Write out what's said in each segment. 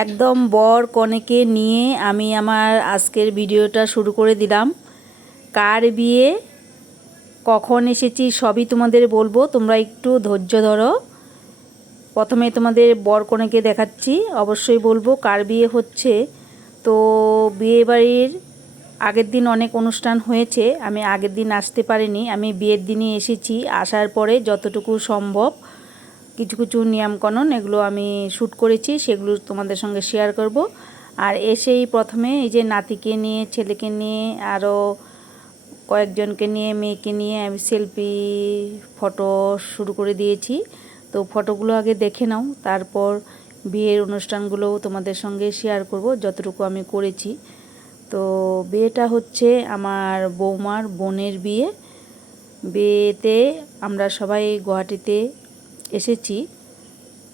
একদম বর কনেকে নিয়ে আমি আমার আজকের ভিডিওটা শুরু করে দিলাম। কার বিয়ে, কখন এসেছি সবই তোমাদের বলবো, তোমরা একটু ধৈর্য ধরো। প্রথমে তোমাদের বর কনেকে দেখাচ্ছি, অবশ্যই বলবো কার বিয়ে হচ্ছে। তো বিয়ে বাড়ির আগের দিন অনেক অনুষ্ঠান হয়েছে, আমি আগের দিন আসতে পারিনি, আমি বিয়ের দিনই এসেছি। আসার পরে যতটুকু সম্ভব কিছু কিছু নিয়মকানুন এগুলো আমি শ্যুট করেছি, সেগুলো তোমাদের সঙ্গে শেয়ার করব। আর এসেই প্রথমে এই যে নাতিকে নিয়ে, ছেলেকে নিয়ে, আরও কয়েকজনকে নিয়ে, মেয়েকে নিয়ে আমি সেলফি ফটো শুরু করে দিয়েছি। তো ফটোগুলো আগে দেখে নাও, তারপর বিয়ের অনুষ্ঠানগুলোও তোমাদের সঙ্গে শেয়ার করব যতটুকু আমি করেছি। তো বিয়েটা হচ্ছে আমার বৌমার বোনের বিয়ে। বিয়েতে আমরা সবাই গুয়াহাটিতে এসেছি।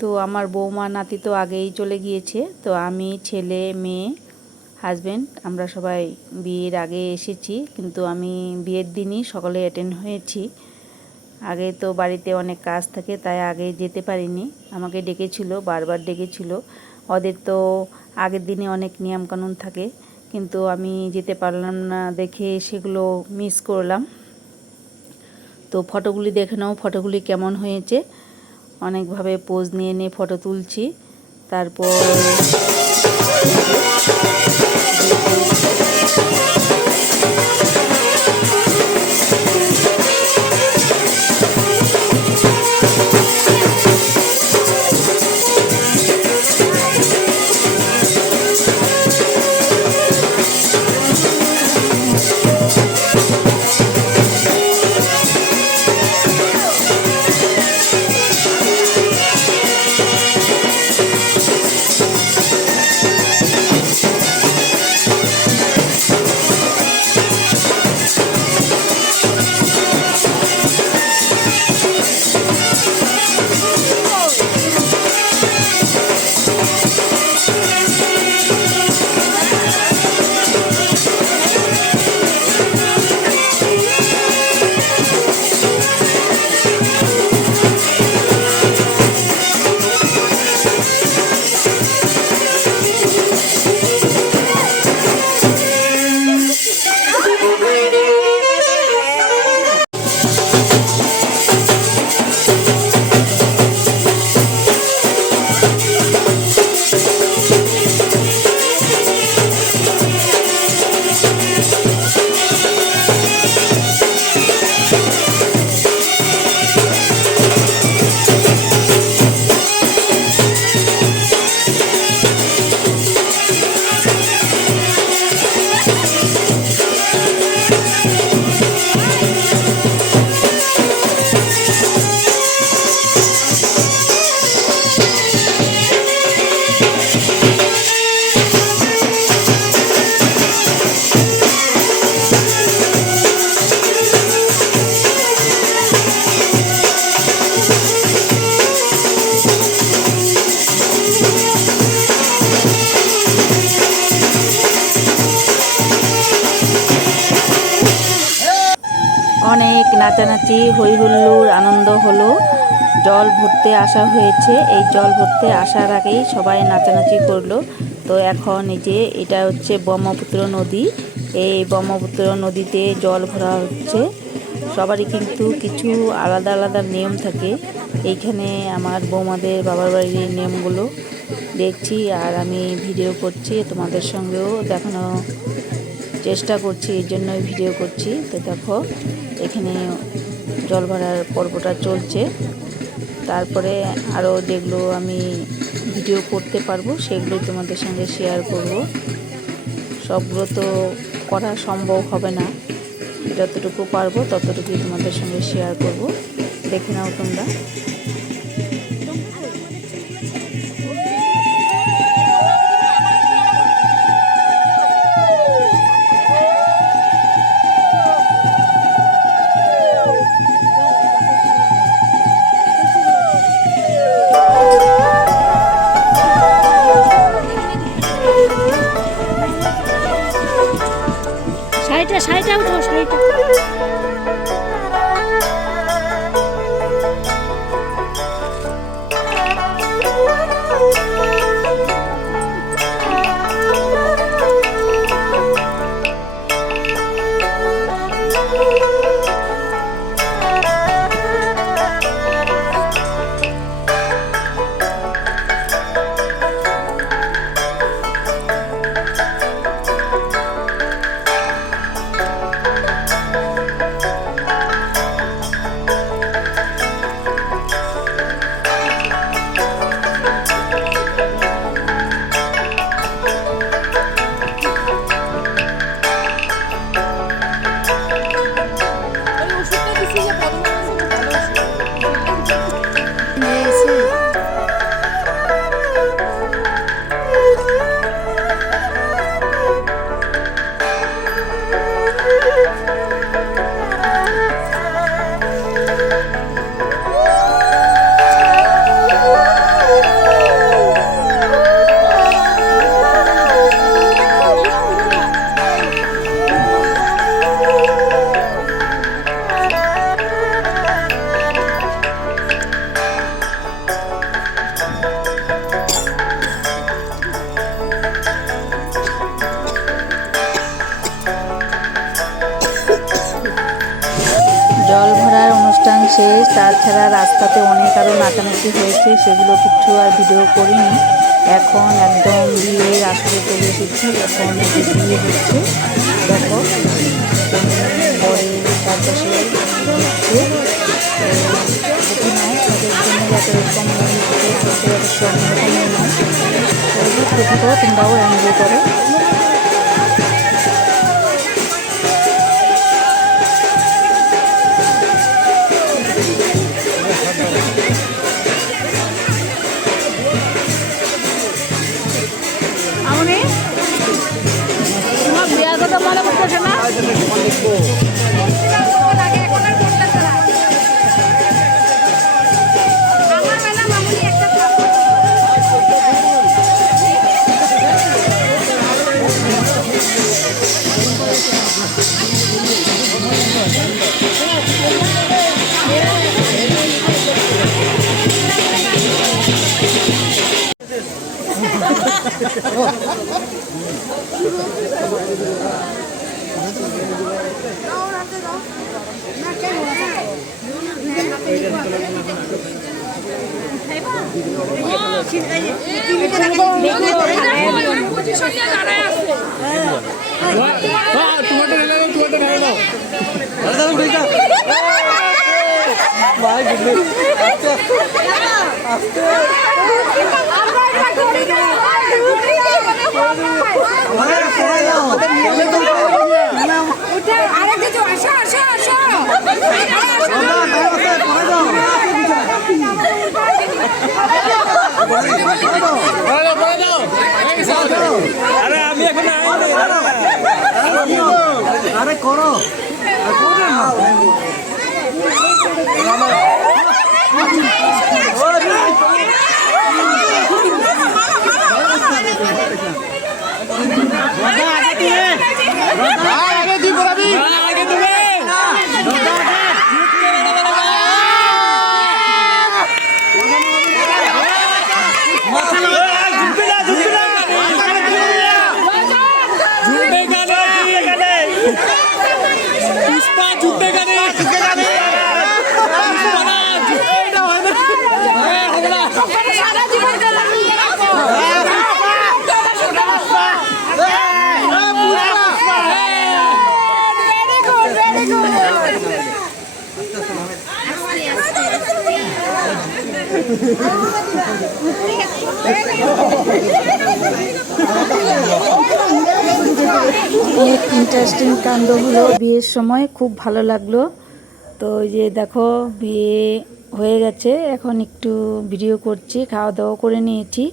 তো আমার বৌমা নাতি তো আগেই চলে গিয়েছে, তো আমি, ছেলে, মেয়ে, হাজব্যান্ড আমরা সবাই বিয়ের আগে এসেছি, কিন্তু আমি বিয়ের দিনই সকালে অ্যাটেন্ড হয়েছি। আগে তো বাড়িতে অনেক কাজ থাকে, তাই আগে যেতে পারিনি। আমাকে ডেকেছিল, বারবার ডেকেছিল। ওদের তো আগের দিনে অনেক নিয়মকানুন থাকে, কিন্তু আমি যেতে পারলাম না দেখে সেগুলো মিস করলাম। তো ফটোগুলি দেখে নাও, ফটোগুলি কেমন হয়েছে। অনেকভাবে পোজ নিয়ে নিয়ে ফটো তুলছি। তারপর অনেক নাচানাচি, হই হুল্লোড়, আনন্দ হলো। জল ভরতে আসা হয়েছে, এই জল ভরতে আসার আগেই সবাই নাচানাচি করলো। তো এখন এই যে এটা হচ্ছে ব্রহ্মপুত্র নদী, এই ব্রহ্মপুত্র নদীতে জল ভরা হচ্ছে। সবারই কিন্তু কিছু আলাদা আলাদা নিয়ম থাকে। এইখানে আমার বৌমাদের বাবার বাড়ির নিয়মগুলো দেখছি, আর আমি ভিডিও করছি, তোমাদের সঙ্গেও দেখানো চেষ্টা করছি, এই জন্যই ভিডিও করছি। তো দেখো এখানে জল ভরার পর্বটা চলছে। তারপরে আরও যেগুলো আমি ভিডিও করতে পারবো সেগুলোই তোমাদের সঙ্গে শেয়ার করব। সবগুলো তো করা সম্ভব হবে না, যতটুকু পারবো ততটুকুই তোমাদের সঙ্গে শেয়ার করব। দেখে নাও তোমরা। শাড়িটা উঠাও, শাড়িটা। শেষ। তাছাড়া রাস্তাতে অনেক আরও নাচানাচি হয়েছে, সেগুলো কিছু আর ভিডিও করিনি। এখন একদম বিয়ের আসরে চলে এসেছি। এখন যে বিয়ে হচ্ছে দেখো, বরের চারপাশে ঘুরছে। দেখি নাও তাদের জন্য যত রকম হচ্ছে, আমাদের অবশ্য অন্যরকম নয়। তো দেখতে থাকো, তোমরাও এনজয় করো। তোমার বিয়ার কথা মনে করতেছে না? আরে করো অনেক ইন্টারেস্টিং কাণ্ড হলো বিয়ের সময়, খুব ভালো লাগলো। তো ওই যে দেখো বিয়ে হয়ে গেছে, এখন একটু ভিডিও করছি, খাওয়া দাওয়া করে নিয়েছি।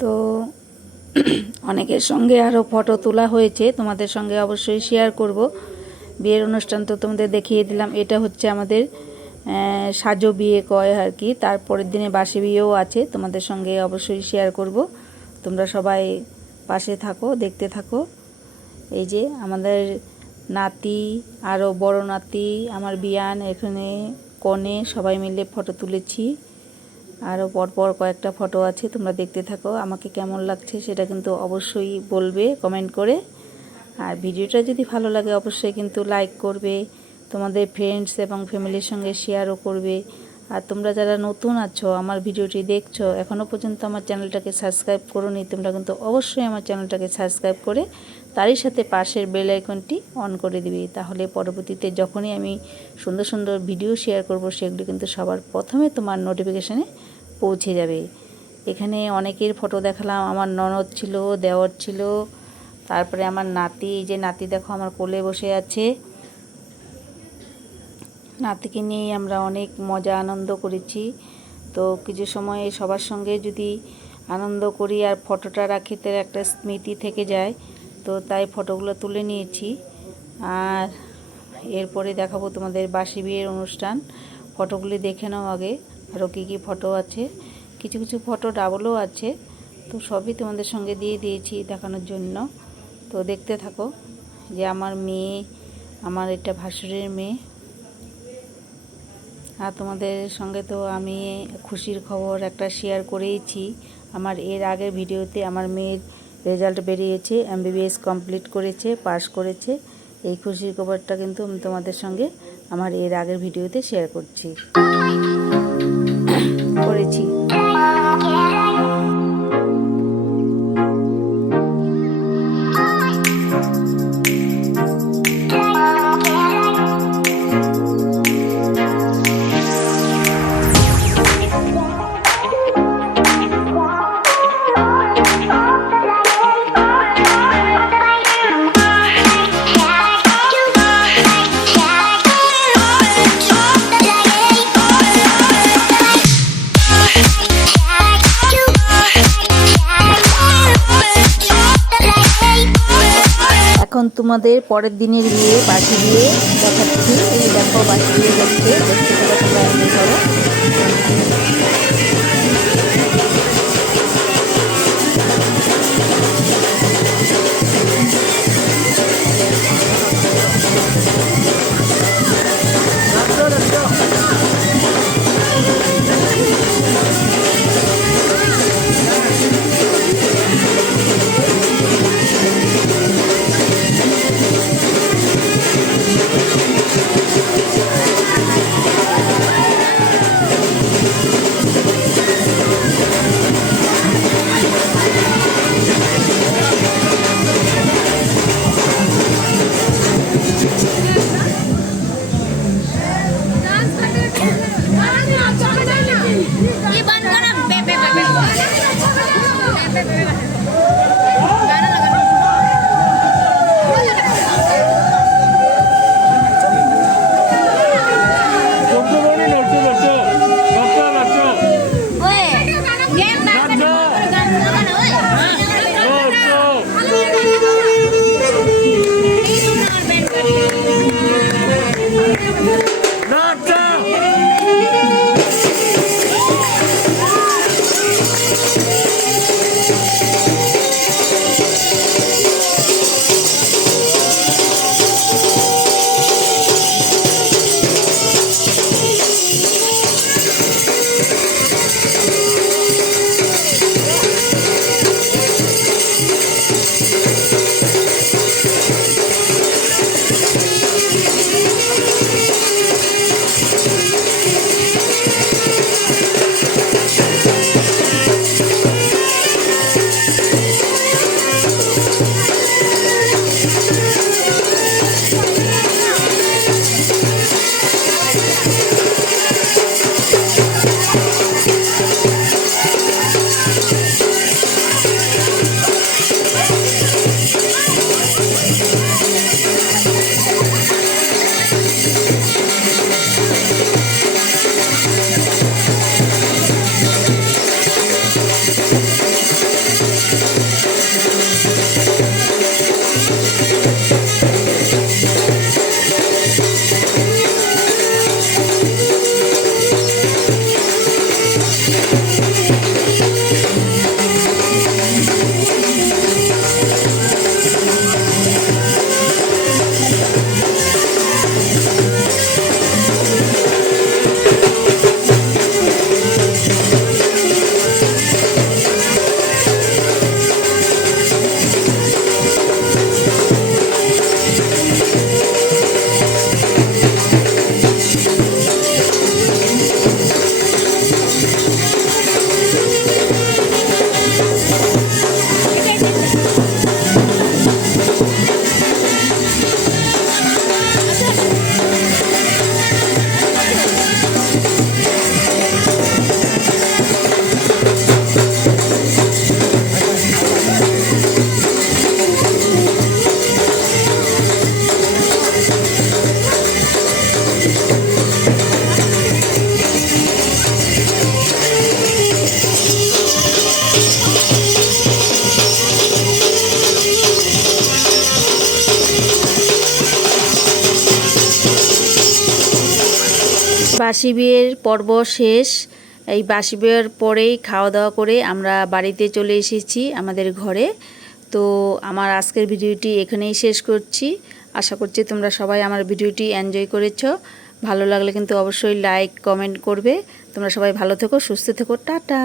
তো অনেকের সঙ্গে আরও ফটো তোলা হয়েছে, তোমাদের সঙ্গে অবশ্যই শেয়ার করব। বিয়ের অনুষ্ঠান তো তোমাদের দেখিয়ে দিলাম। এটা হচ্ছে আমাদের সাজো বিয়ে কয় আর কি, তারপরের দিনে বাসি বিয়েও আছে, তোমাদের সঙ্গে অবশ্যই শেয়ার করব। তোমরা সবাই পাশে থাকো, দেখতে থাকো। এই যে আমাদের নাতি, আরও বড় নাতি, আমার বিয়ান, এখানে কনে সবাই মিলে ফটো তুলেছি। আরও পরপর কয়েকটা ফটো আছে, তোমরা দেখতে থাকো। আমাকে কেমন লাগছে সেটা কিন্তু অবশ্যই বলবে কমেন্ট করে। আর ভিডিওটা যদি ভালো লাগে অবশ্যই কিন্তু লাইক করবে, তোমাদের ফ্রেন্ডস এবং ফ্যামিলির সঙ্গে শেয়ারও করবে। আর তোমরা যারা নতুন আছো আমার ভিডিওটি দেখছো, এখনও পর্যন্ত আমার চ্যানেলটাকে সাবস্ক্রাইব করোনি, তোমরা কিন্তু অবশ্যই আমার চ্যানেলটাকে সাবস্ক্রাইব করে তারই সাথে পাশের বেল আইকনটি অন করে দিবে। তাহলে পরবর্তীতে যখনই আমি সুন্দর সুন্দর ভিডিও শেয়ার করব সেগুলি কিন্তু সবার প্রথমে তোমার নোটিফিকেশানে পৌঁছে যাবে। এখানে অনেকের ফটো দেখালাম, আমার ননদ ছিল, দেওর ছিল, তারপরে আমার নাতি, এই যে নাতি দেখো আমার কোলে বসে আছে। নাতিকে নিয়ে আমরা অনেক মজা আনন্দ করেছি। তো কিছু সময় সবার সঙ্গে যদি আনন্দ করি আর ফটোটা রাখি তার একটা স্মৃতি থেকে যায়, তো তাই ফটোগুলো তুলে নিয়েছি। আর এরপরে দেখাবো তোমাদের বাসি বিয়ের অনুষ্ঠান, ফটোগুলি দেখে নাও আগে আরও কী কী ফটো আছে। কিছু কিছু ফটো ডাবলও আছে, তো সবই তোমাদের সঙ্গে দিয়ে দিয়েছি দেখানোর জন্য। তো দেখতে থাকো। যে আমার মেয়ে, আমার এটা ভাসুরের মেয়ে। আর তোমাদের সঙ্গে তো আমি খুশির খবর একটা শেয়ার করেইছি। আমার এর আগের ভিডিওতে আমার মেয়ের রেজাল্ট বেরিয়েছে, MBBS কমপ্লিট করেছে, পাস করেছে। এই খুশির খবরটা কিন্তু আমি তোমাদের সঙ্গে আমার এর আগের ভিডিওতে শেয়ার করেছি। এখন তোমাদের পরের দিনের বিয়ে, বাসি বিয়ে দেখাচ্ছি। এই দেখো বাসি বিয়ে হচ্ছে, দেখতে থাকো, তোমরা এনজয় করো। বাসি বিয়ের পর্ব শেষ। এই বাসি বিয়ের পরেই খাওয়া দাওয়া করে আমরা বাড়িতে চলে এসেছি আমাদের ঘরে। তো আমার আজকের ভিডিওটি এখানেই শেষ করছি। আশা করছি তোমরা সবাই আমার ভিডিওটি এনজয় করেছো। ভালো লাগলে কিন্তু অবশ্যই লাইক কমেন্ট করবে। তোমরা সবাই ভালো থেকো, সুস্থ থেকো, টাটা।